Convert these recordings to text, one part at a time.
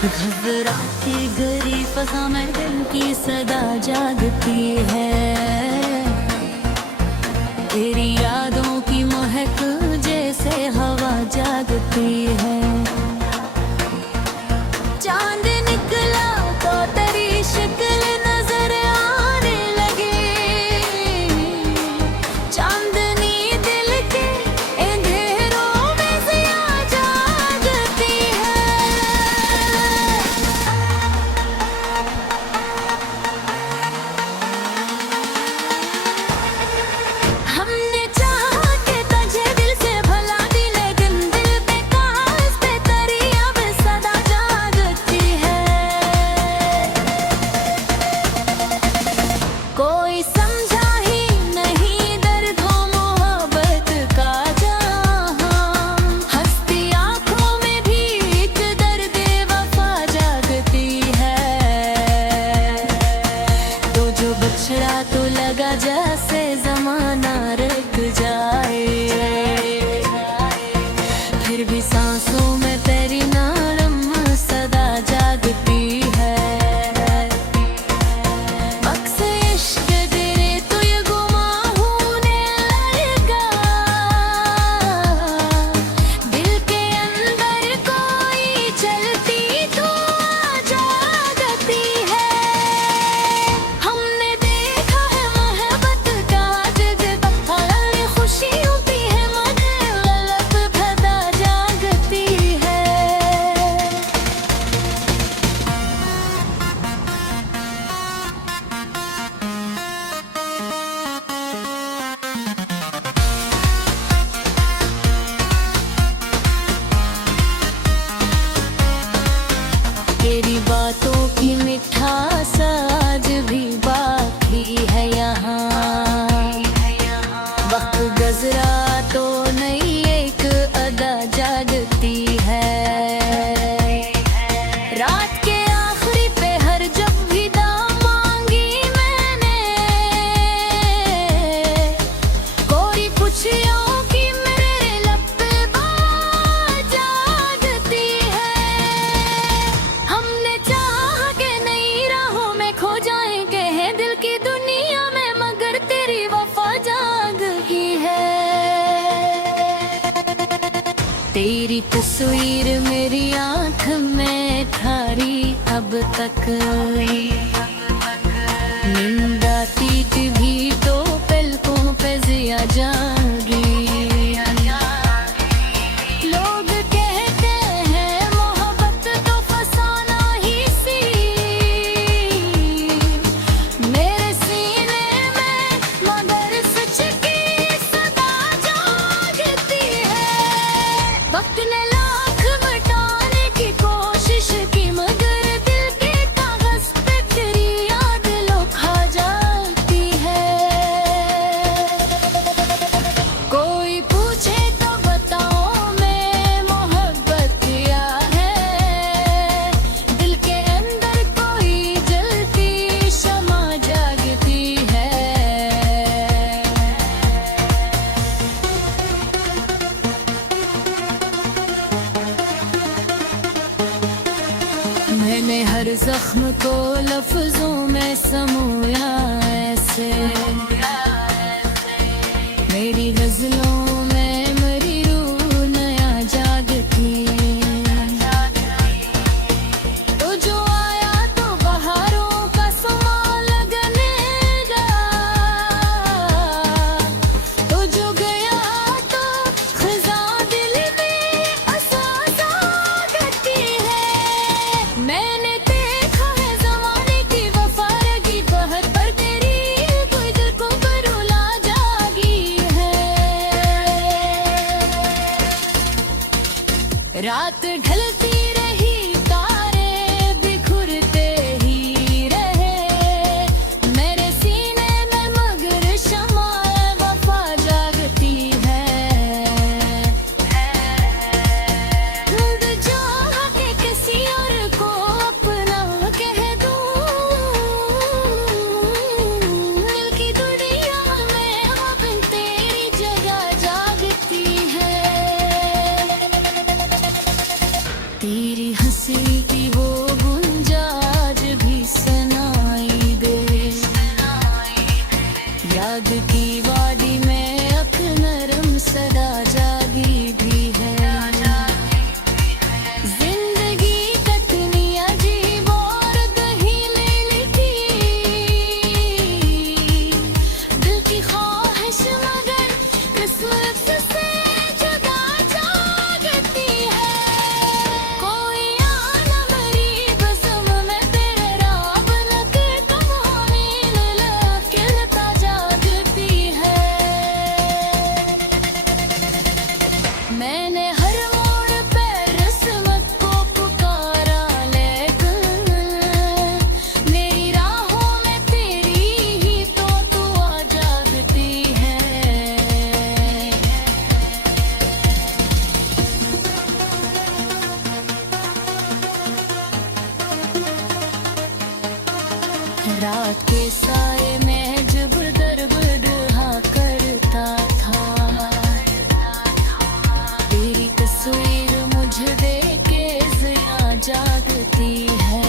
घबराती गरी फसा में दिल की सदा जागती है। तेरी यादों की महक जैसे हवा जागती है। चांद निकला तो तेरी शक्ल नजर आने लगे। चांदनी दिल के अंधेरों में ज़िया जागती है। हमने चाहा कि तुझे दिल से भला दी, लेकिन दिल पे काश पे तेरी अब सदा जागती है। कोई समझा ही नहीं दर्द हो मोहब्बत का जहां। हंसती आंखों में भी एक दर्द वफा जागती है। तो जो बछड़ा तो लगा जैसे जमाना रुक जाए। फिर भी सांसों में तेरी नरम सदा जागती है। बक्स इश्क तेरे तो ये गुमा होने लगा। दिल के अंदर कोई चलती तो जागती है। हमने देखा है मोहब्बत का जज्बा, हर खुशी होती है मगर गलत भदा जागती है। तेरी बातों की मिठास आज भी बाकी है यहाँ। वक्त गुजरा तो नई एक अदा जागती है। रात के आखिरी पहर जब भी दाम मांगी मैंने, कोई पूछियों की मेरे लब पे बात जागती है। हमने चाहा कि नई राहों में खो जाएं कहे दिल की दुनिया में, मगर तेरी वफा जाग गई है। तेरी तस्वीर मेरी आंख में थारी अब तक। नींद आती थी भी तो पलकों पे ज़िया जागी। लोग कहते हैं मोहब्बत तो फसाना ही सी। मेरे सीने में मगर सच की सदा जागती है। वक्त ने लाख मिटाने की कोशिश की, मगर दिल के कागज पे तेरी याद लोखा जाती है। कोई पूछे तो बताओ मैं मोहब्बत क्या है। दिल के अंदर कोई जलती शमा जागती है। मैंने हर जख्म को लफ्जों में समोया ऐसे। मेरी गजलों में मेरी रूह नया जागती। तो जो आया तो बहारों का समा लगने लगा। तो जो गया तो खज़ां दिल में असासा करती है। मैंने देखा है ज़माने की वफा रगी बहर पर, तेरी कोई दिल को बरुला जागी है। रात ढलती रही तारे बिखरते ही रहे। मेरे सीने में मगर शमा वफा जागती है। खुद चाहा कि किसी और को अपना कह दूं। दिल की दुनिया में अब तेरी जगह जागती है। किस्मत से जुदा जागती है कोई आलम रीब ज़म में तेरे राब लगे तुम हमील लकिलता जागती है मैंने हर मोड़ पे रस्मत को पुकारा लेकिन मेरी राहों में तेरी ही तो दुआ जागती है रात के साए में जब दर्द रहा करता था तेरी तस्वीर मुझे देख के ज़िया जागती है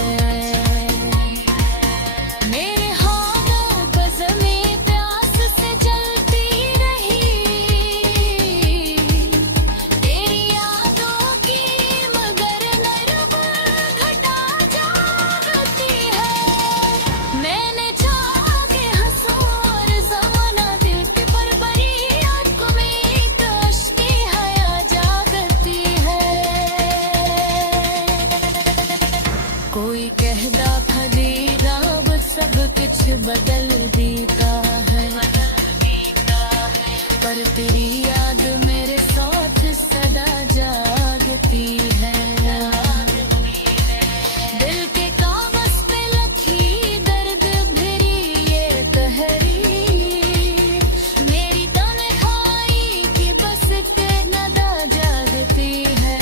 मेरे हाथ बज़मे प्यास से जलती रही तेरी यादों की मगर नरम घटा जागती है मैंने चाहा कि हंसूं और ज़माना दिल पे पर बरी आँखों में एक अश्क हया जागती है कोई कहदा फदीदा वो सब कुछ बदल देता है पर तेरी याद मेरे साथ सदा जागती है दिल के कागज पे लखी दर्द भरी ये तहरीर मेरी तन्हाई की बस पे नदा जागती है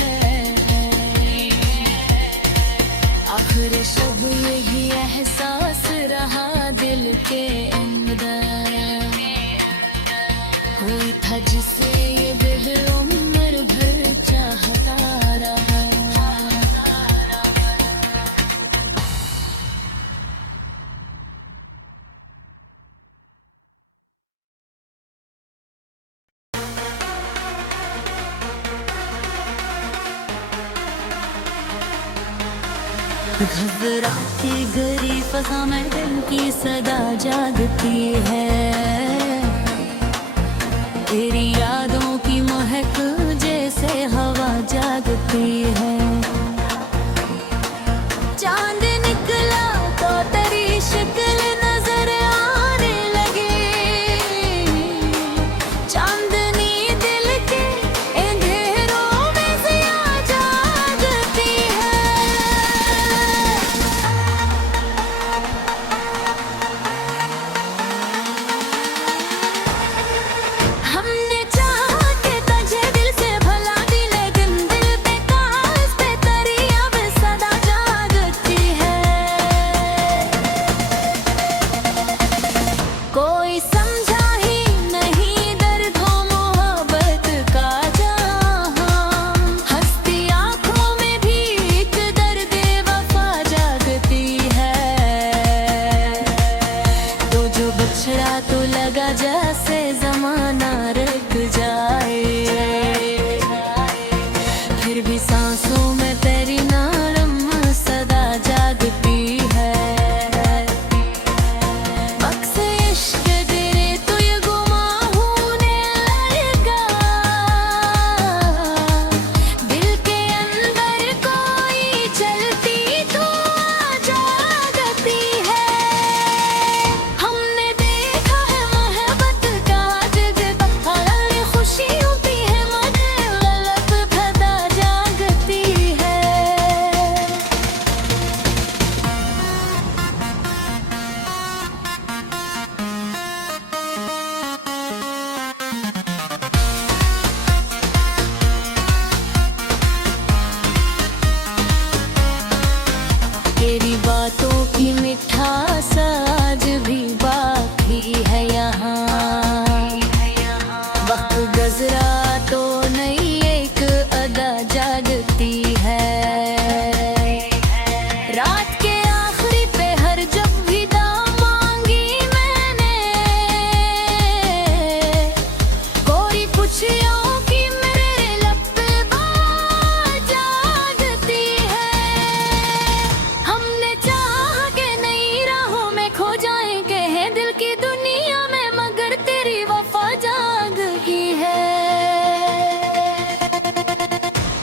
आखिर शब यही एहसास रहा दिल के अंदर कोई था जिसे ये दिल उम्र भर चाहता रहा घबराती गरी फजा में दिल की सदा जागती है तेरी यादों की महक जैसे हवा जागती है चांद निकला तो तेरी शक्ल नजर आने लगी चांदनी दिल के अंधेरों में ज़िया जागती है हमने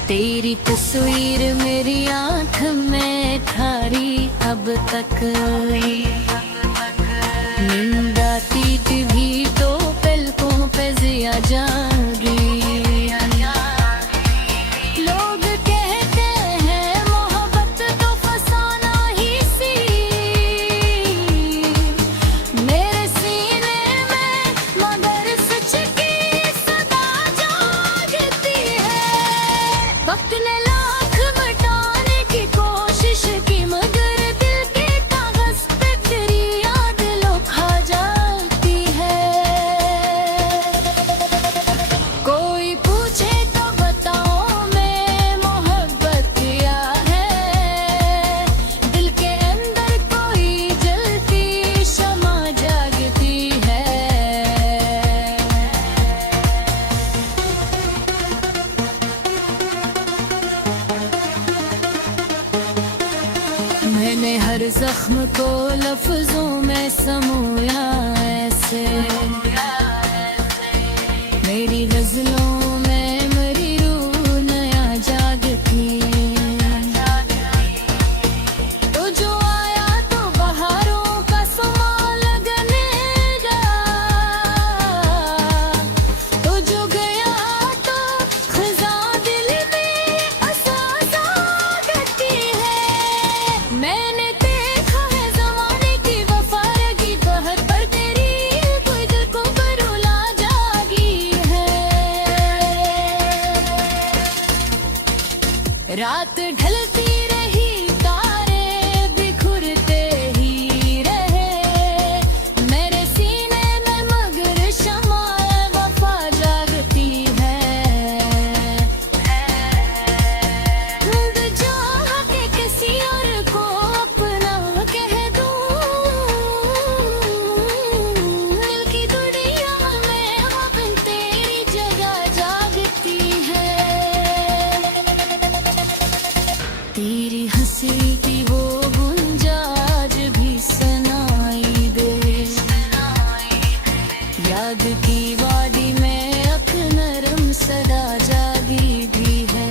तेरी तस्वीर मेरी आँख में ठारी अब तक नींद आती थी भी तो पलकों पे जिया जागी। लोग कहते हैं मोहब्बत तो फसाना ही सी, मेरे सीने में मगर सच की सदा जागती है। वक्त ने लाख मिटाने की कोशिश की मगर दिल के कागज पे तेरी याद लुका जाती है। कोई पूछे तो बताओ मैं मोहब्बत क्या है, दिल के अंदर कोई जलती शमा जागती है। मैंने हर जख्म को लफ्जों में समोया ऐसे, मेरी गजलों में मेरी रूह नया जागती। तो जो आया तो बहारों का समा लगने लगा, तो जो गया तो खज़ा दिल में असासा करती है। मैंने देखा है ज़माने की वफारगी कहर पर तेरी कोई दिल को बरुला जागी है। रात ढलती रही तारे बिखरते ही रहे, मेरे सीने में मगर शमा वफा जागती है। खुद चाह के किसी और को अपना कह दूं, दिल की दुनिया में अब तेरी जगह जागती है। तेरी हंसी की वो गुंजा आज भी सुनाई दे, याद की वादी में अख नरम सदा जागी भी है।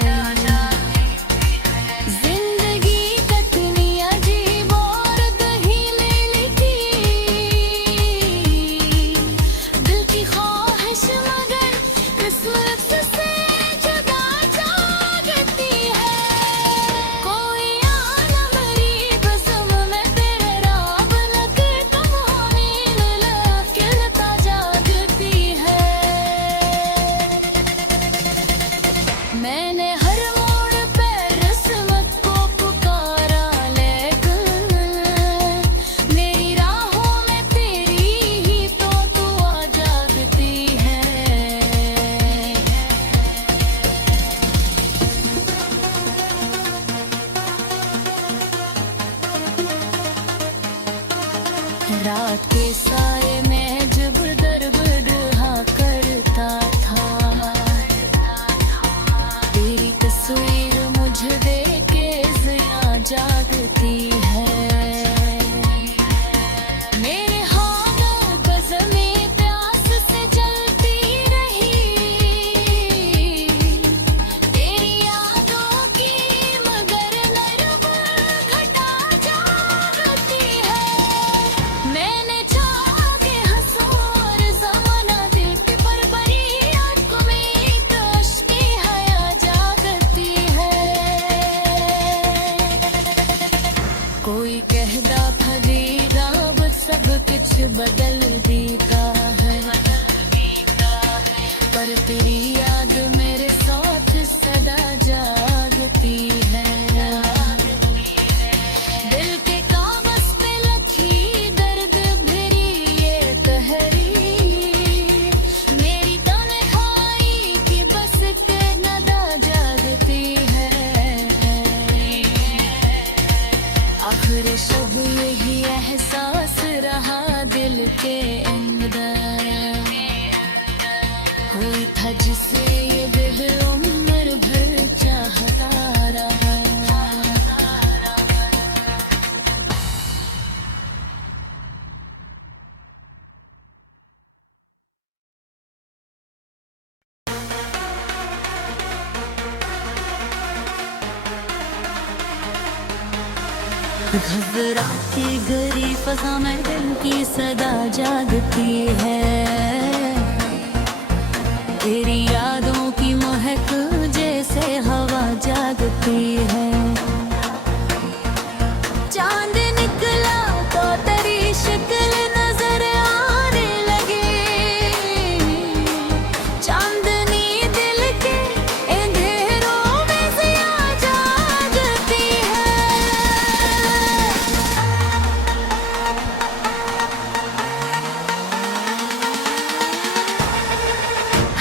जिंदगी कतनी अजीब और दहीलेली थी, दिल की ख्वाहिश मगर किस्मत से जुदा जागती है। कोई आना मेरी बज़म में तेरे राब लगे तुम हमील लखलता जागती है। मैंने हर मोड़ पे रस्मत को पुकारा लेकिन मेरी राहों में तेरी ही तो दुआ जागती है। रात के साए में जब दर्द रहा करता था, तेरी तस्वीर मुझे देख के जिया जागती है। मेरे हाथों कज़मी प्यास से जलती रही, तेरी यादों की मगर नरम घटा जागती है। मैंने चाहा कि हंसूं और ज़माना दिल पे पर बरी आँखों में एक अश्क-ए हया जागती है। कोई कहता फरीदा बस सब कुछ बदल देता है, पर तेरी याद मेरे साथ सदा जागती है। दिल के कागज पे लखी दर्द भरी ये तहरीर, मेरी तन्हाई की बस के नदा जागती है। आखिर शब यही एहसास रहा दिल के अंदर, कोई था जिसे ये दिल उम्र भर चाहता रहा। घबराती गरी फजा में दिल की सदा जागती है, तेरी यादों की महक जैसे हवा जागती है। चांद निकला तो तेरी शक्ल नजर आने लगे, चांदनी दिल के अंधेरों में ज़िया जागती है।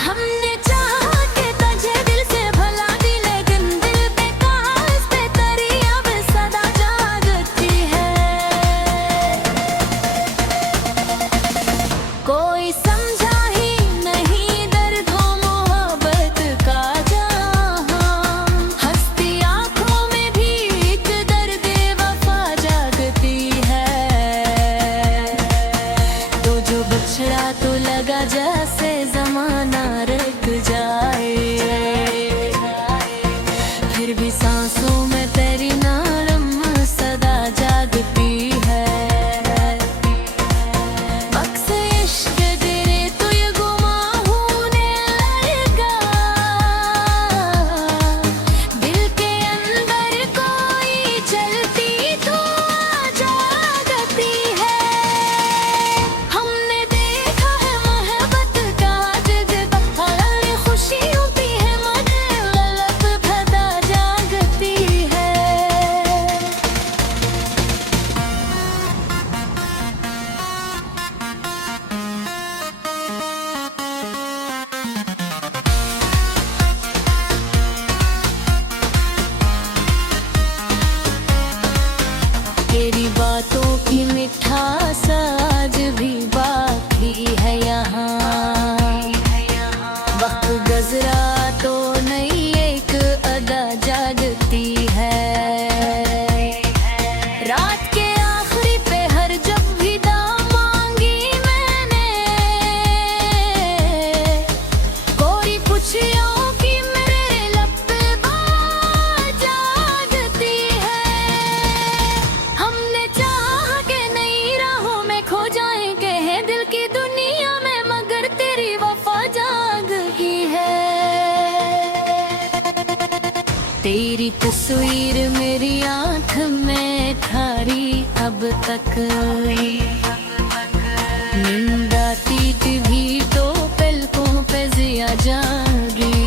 हमने चाहा कि तुझे दिल से भला दी, लेकिन दिल पे कागज़ पे तेरी अब सदा जागती है। कोई समझा ही नहीं दर्द व मोहब्बत का जहां, हंसती आँखों में भी एक दर्द वफा जागती है। तो जो बिछड़ा तो लगा जैसे ज़माना रुक जाए, फिर भी सांसों में तेरी नरम सदा जागती है। बक्स इश्क तेरे तो ये गुमा होने लगा, दिल के अंदर कोई चलती तो जागती है। हमने देखा है मोहब्बत का जज्बा, हर खुशी होती है मगर गलत फदा जागती है। तेरी बातों की मिठास आज भी बाकी है यहाँ, वक्त गुज़रा तो नई एक अदा जागती है। रात के आखिरी पहर जब भी दाम मांगी मैंने, कोरी खुशियों की मेरे लब पे बात जागती है। हमने चाहा कि नई राहों में खो जाएं, कहे दिल की दुनिया में, मगर तेरी वफा जागती है। तेरी तस्वीर मेरी आँख में थारी अब तक, नींद आती थी भी तो पलकों पे ज़िया जागी।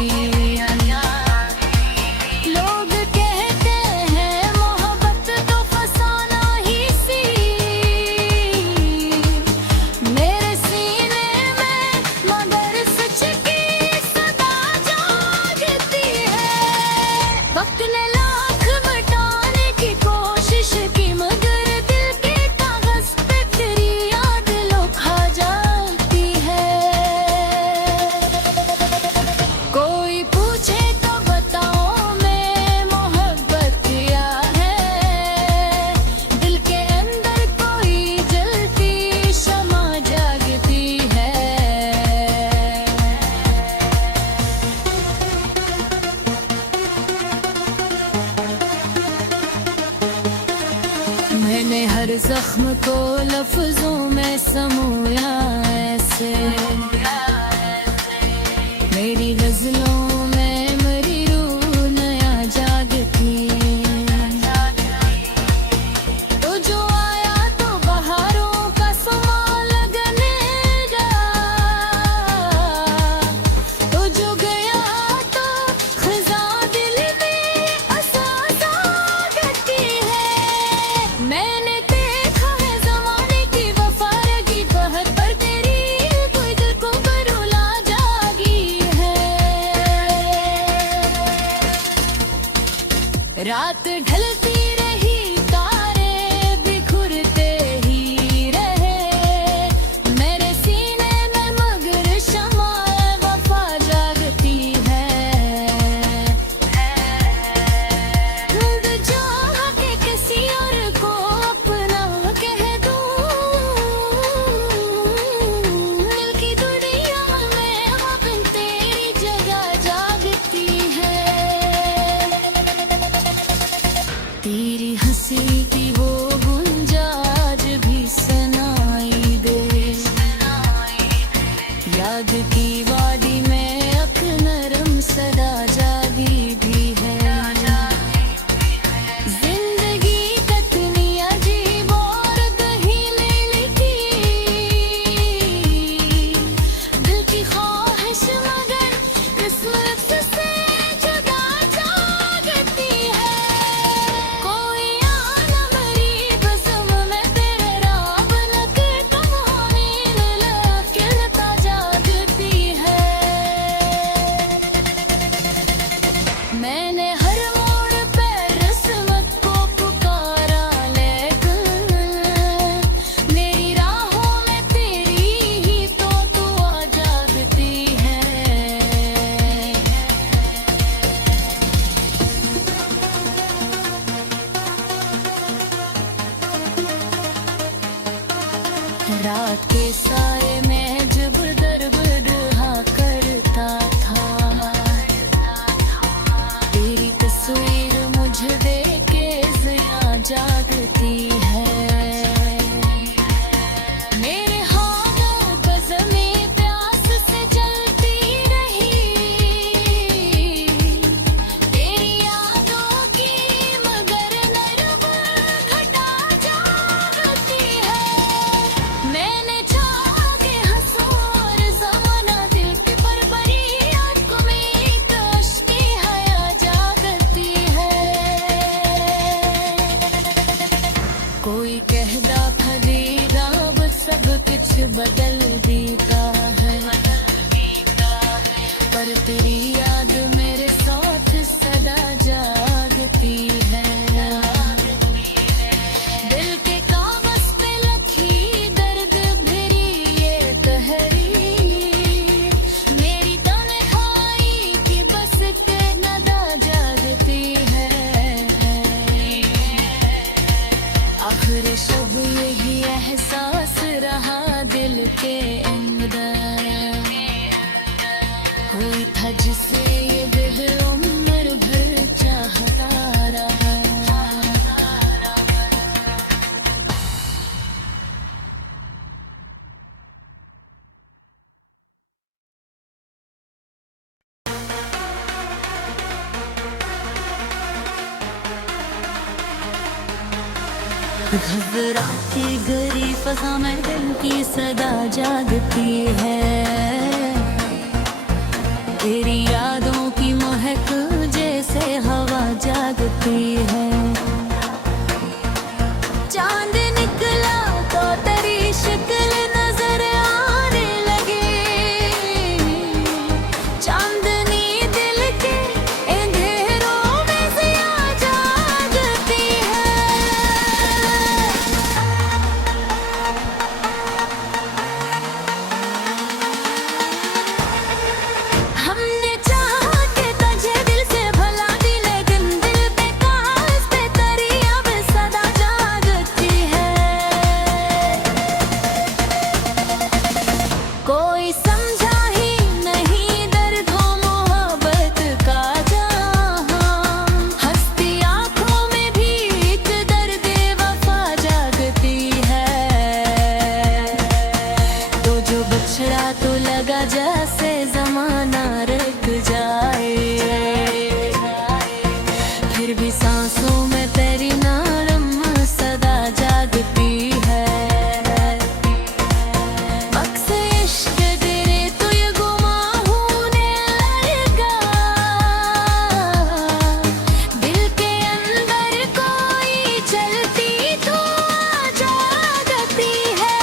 लोग कहते हैं मोहब्बत तो फसाना ही सी, मेरे सीने में मगर सच की सदा जागती है। वक्त ने लाख मिटाने की कोशिश की, मगर दिल के कागज़ पे तेरी याद लोखा जाती है। कोई पूछे तो बताओ मैं मोहब्बत क्या है, दिल के अंदर कोई जलती शमा जागती है। मैंने हर जख्म को लफ्जों में समोया ऐसे, मेरी गजलों में मेरी रूह नया जागती। तो जो आया तो बहारों का समा लगने लगा, तो जो गया तो खज़ा दिल में असासा करती है। मैंने देखा है ज़माने की वफारगी कहर पर, तेरी कोई दिल को बरुला जागी है। रात ढलती रही, तारे बिखरते ही रहे, मेरे सीने में मगर शमा वफा जागती है। खुद चाहा कि किसी और को अपना कह दूं, दिल की दुनिया में अब तेरी जगह जागती है। पर तेरी याद मेरे साथ सदा जागती है। दिल के कागज पे लिखी दर्द भरी ये तहरीर, मेरी तन्हाई की बस के नदा जागती है। आखिर शब यही एहसास रहा दिल के अंदर, कोई था जिसे ये दिल उम्र भर चाहता रहा। घबराती गरी फजा में दिल की सदा जागती है। तेरी यादों की महक जैसे हवा जागती है। चांद निकला तो तेरी शक्ल नजर आने लगी, चांदनी दिल के अंधेरों में ज़िया जागती है। हमने चाहा कि तुझे दिल से भला दी, लेकिन दिल पे कागज़ पे तेरी अब सदा जागती है। कोई समझा ही नहीं दर्द हो मोहब्बत का जहाँ, हंसती आँखों में भी एक दर्द वफा जागती है। तो जो बछड़ा तो लगा जैसे जमाना रुक जाए, फिर भी सांसों में तेरी नरम सदा जागती है। अक्स इश्क तेरे तो ये गुमा होने लगा, दिल के अंदर कोई चलती तो जागती है।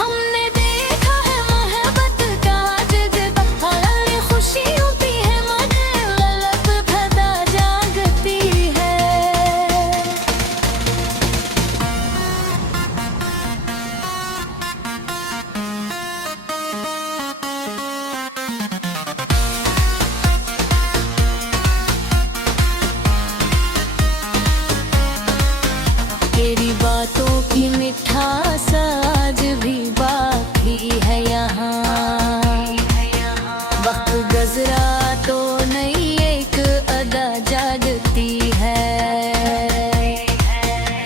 हमने देखा है मोहब्बत का जज्बा, हर खुशी होती है मगर गलत भदा जागती है। तेरी बातों की मिठास आज भी बाकी है यहाँ। वक्त गुजरा तो नई एक अदा जागती है।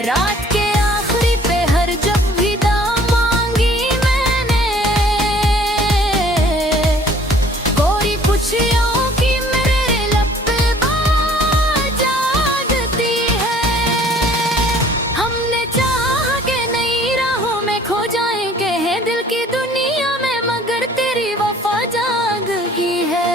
रात के आखिरी पहर जब भी दाम मांगी मैंने, कोरी पुछियों की मेरे लब पे बात जागती है। हमने चाहा कि नई राहों में खो जाएंगे हैं दिल की दुनिया में, मगर तेरी वफा जाग गई है।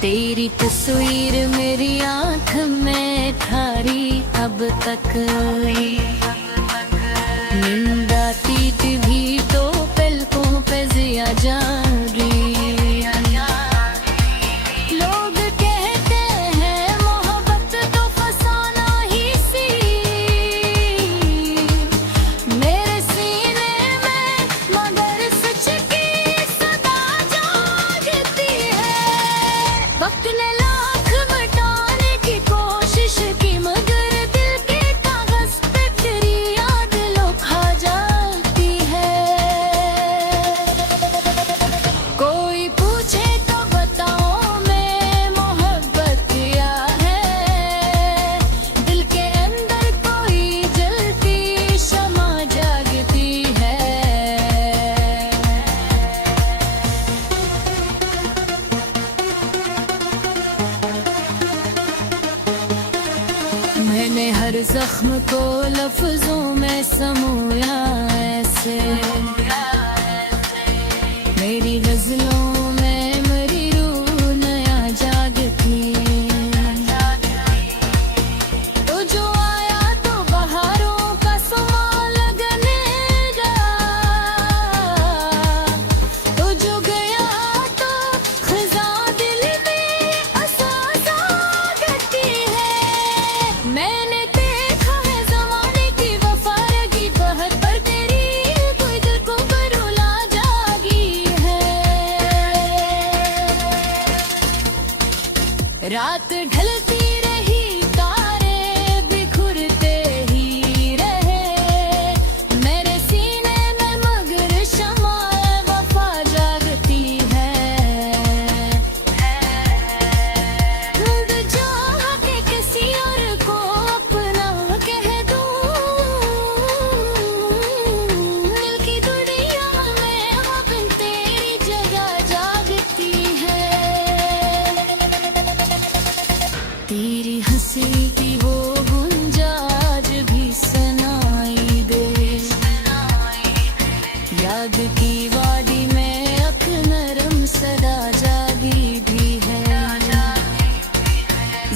तेरी तस्वीर मेरी आँख में ठारी अब तक, नींद आती थी भी तो पलकों पे ज़िया जागी। लोग कहते हैं मोहब्बत तो फसाना ही सी, मेरे सीने में मगर सच की सदा जागती है। वक्त ने लाख मिटाने की कोशिश की, मगर दिल के कागज पे तेरी याद लोखा जाती है। कोई पूछे तो बताओ मैं मोहब्बत क्या है, दिल के अंदर कोई जलती शमा जागती है। मैंने हर जख्म को लफ्जों में समोया ऐसे, मेरी गजलों में मेरी रूह नया जागती। तो जो आया तो बहारों का समा लगने लगा, रात ढलती रही तारे बिखरते ही रहे मेरे सीने में मगर शमाए वफा जागती है खुद चाह के किसी और को अपना कह दूं दिल की दुनिया में अब तेरी जगह जागती है तेरी हंसी की वो गुंजाज भी सुनाई दे याद की वादी में अख नरम सदा जागी भी है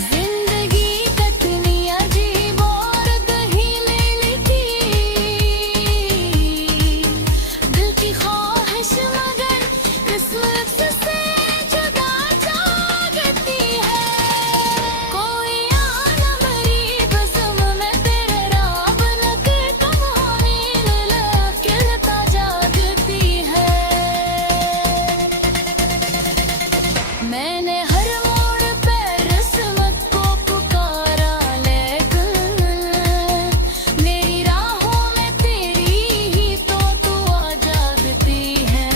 जिंदगी कतनी अजीब और दहीले लिखी दिल की ख्वाहिश मगर किस्मत से जुदा जागती है कोई आना मेरी बज़म में तेरे राब लगे कहानी ललकता जागती है मैंने हर मोड़ पे रस्मत को पुकारा लेकिन मेरी राहों में तेरी ही तो दुआ जागती है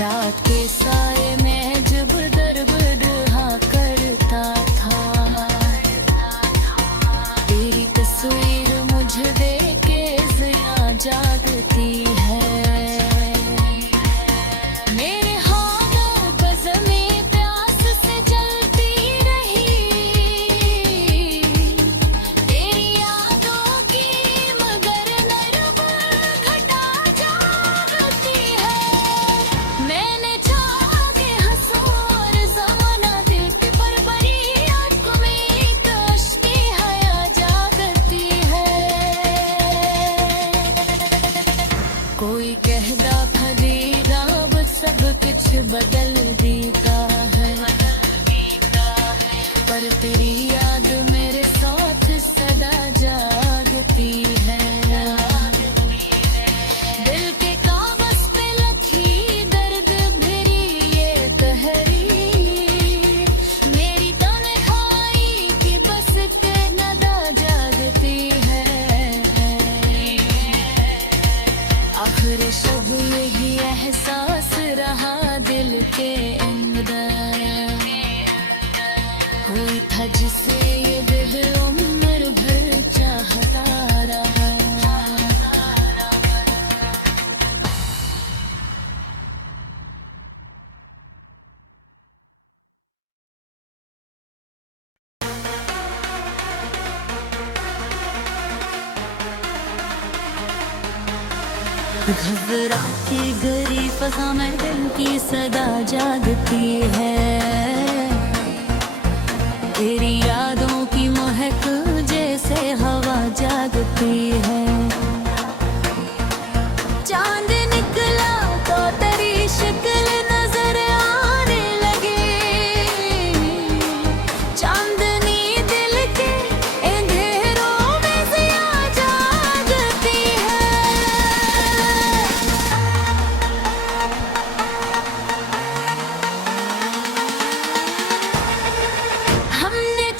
रात के साए में जब दर्द रहा करता था तेरी तस्वीर मुझे देख के ज़िया जागती है मेरे हाथों बज़मे प्यास से जलती रही तेरी यादों की मगर नरम घटा जागती है मैंने चाहा कि हंसूं और ज़माना दिल पे पर बरी आंखों में एक अश्के हया जागती है कोई कहदा फरीदा बस सब कुछ बदल दीता है पर तेरी याद मेरे साथ सदा जागती है दिल के कागज पे लखी दर्द भरी ये तहरीर मेरी तन्हाई की बस के नदा जागती है आखिर शब यही एहसास रहा दिल के अंदर हुई था जिसे ये दिल उम्र भर चाहता रहा घबरा के गरी फजा में दिल की सदा जागती है तेरी यादों की महक जैसे हवा जागती है चांद निकला तो तेरी शक्ल नजर आने लगे चांदनी दिल के अंधेरों में ज़िया जागती है हमने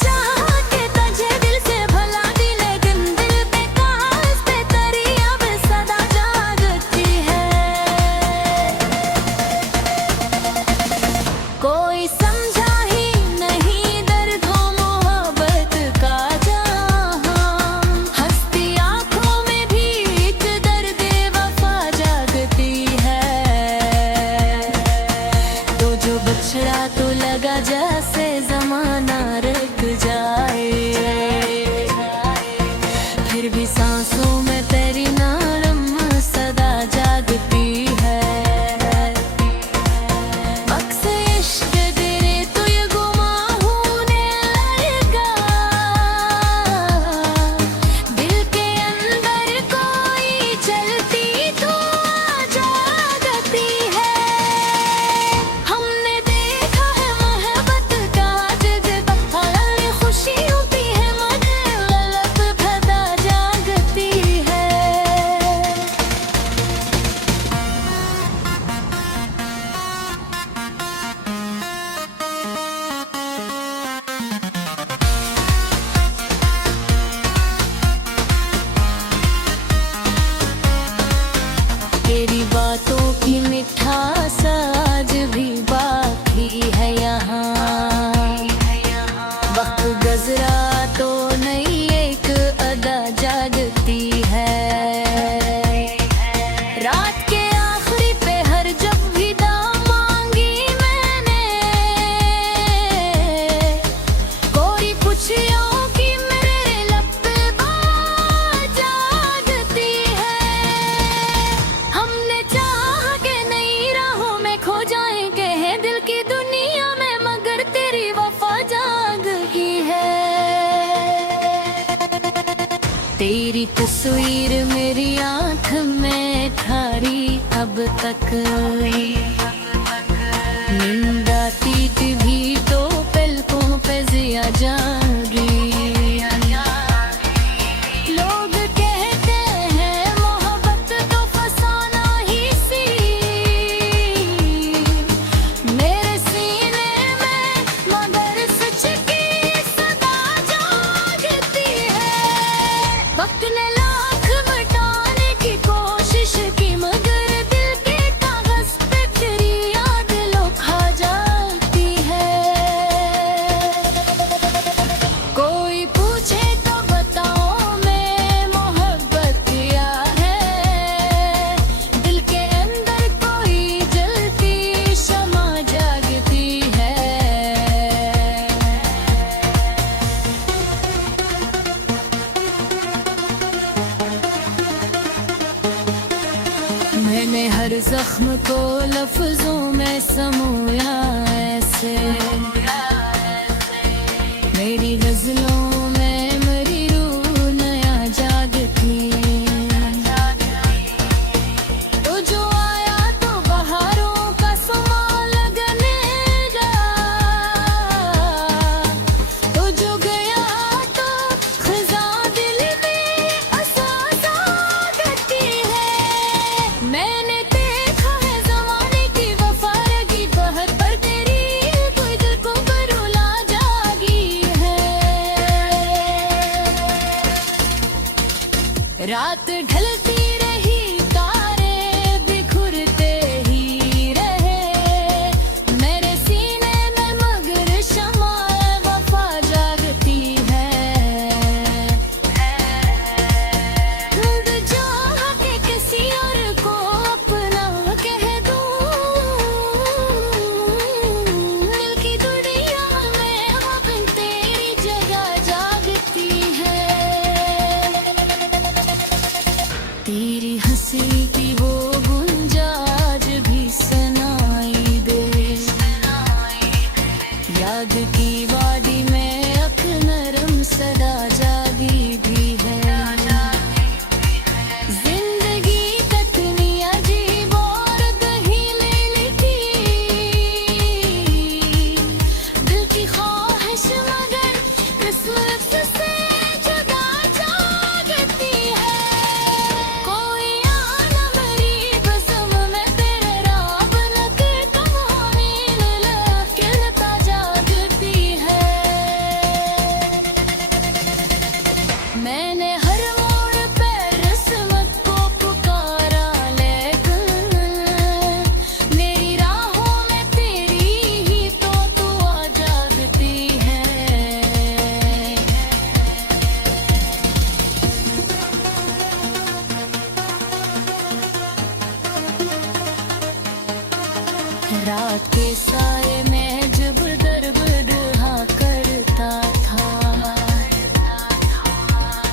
तेरी तस्वीर मेरी आँख में थारी अब तक नींद आती थी भी तो पलकों पे जिया जागी। लोग कहते हैं मोहब्बत तो फसाना ही सी, मेरे सीने में मगर सच की सदा जागती है। वक्त ने लाख मिटाने की कोशिश की मगर दिल के कागज पे तेरी याद लोखा जाती है। कोई पूछे तो बताओ मैं मोहब्बत क्या है, दिल के अंदर कोई जलती शमा जागती है। मैंने हर जख्म को लफ्जों में समोया ऐसे, मेरी गजलों में मेरी रूह नया जागती। तो जो आया तो बहारों का समा लगने लगा, तो जो गया तो खज़ां दिल में असासा करती है। मैंने देखा है ज़माने की वफारगी बहर पर तेरी कोई दिल को बरुला जागी है। रात ढलती रही तारे बिखरते ही रहे, मेरे सीने में मगर शमा वफा जागती है। खुद चाह के किसी और को अपना कह दूं, दिल की दुनिया में अब तेरी जगह जागती है। तेरी हंसी की वो गुंजा आज भी सुनाई दे, याद की वादी में अक नरम सदा जागी भी है। जिंदगी कितनी अजीब और दहीलेली थी, दिल की ख्वाहिश मगर किस्मत से जुदा जागती है। कोई आना मेरी बज़म में तेरे राब लगे कहानी ललकता जागती है। मैंने हर मोड़ पे रस्मत को पुकारा लेकिन मेरी राहों में तेरी ही तो दुआ जागती है। रात के साए में जब दर्द रहा करता था,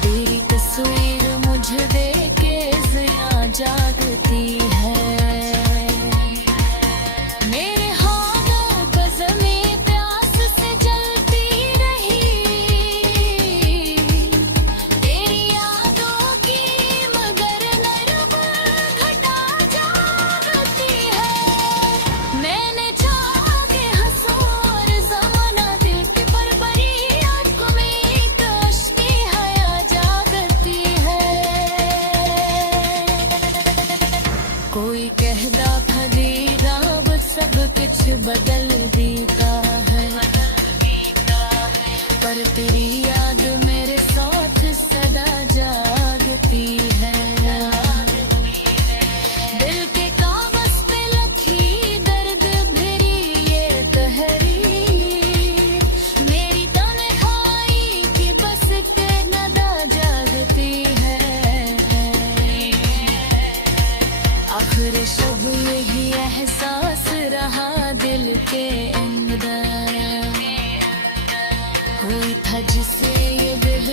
तेरी तस्वीर मुझे देख के जिया जागती है। मेरे हाथों बज़मे प्यास से जलती रही, तेरी यादों की मगर नरम घटा जागती है। मैंने चाहा कि हंसूं और ज़माना दिल की परबरी आँखों में एक अश्क-ए हया जागती है। कोई कहदा फरीदा बस सब कुछ बदल दीता है, पर तेरी याद मेरे साथ सदा जागती है। दिल के कागज पे लखी दर्द भरी ये तहरीर, मेरी तन्हाई की बस के नदा जागती है। आखिर शब यही एहसास रहा दिल के अंदर, कोई था जिसे ये दिल